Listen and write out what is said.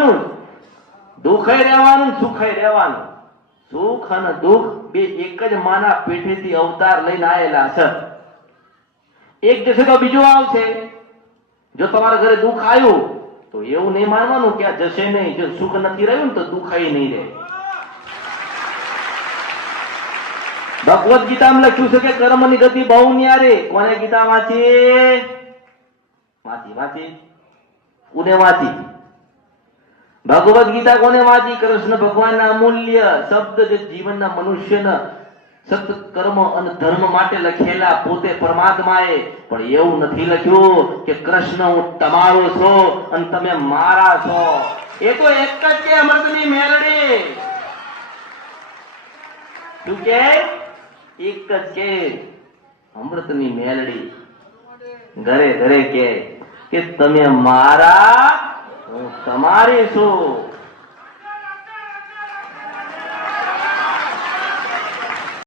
રહેવાનું, દુઃખે રહેવાનું, સુખે રહેવાનું. સુખ અને દુઃખ બે એક જ માના પેઠેથી અવતાર લઈને આવેલા છે. એક જશે તો બીજું આવશે. જો તમારા ઘરે દુઃખ આવ્યું તો એવું નહીં માનવાનું કે આ જશે નહીં. જો સુખ નથી રહ્યું ને તો દુઃખ નહીં રહે. ભગવદ ગીતામાં લખ્યું છે કે કર્મની ગતિ બહુ ન્યારે. કોને ગીતા વાંચી? વાંચી કોને વાંચી? ભગવદ ગીતા કોને વાંચી? કૃષ્ણ ભગવાનના અમૂલ્ય શબ્દ જે જીવનના મનુષ્યના સત કર્મ અને ધર્મ માટે લખેલા પોતે પરમાત્માએ. પણ એવું નથી લખ્યું કે કૃષ્ણ હું તમારો છો અને તમે મારા છો. એ તો એક જ કે અમૃતની મેલડી. શું કે? એક જ કે અમૃતની મેલડી. ઘરે ઘરે કે તમે મારા, હું તમારી છું.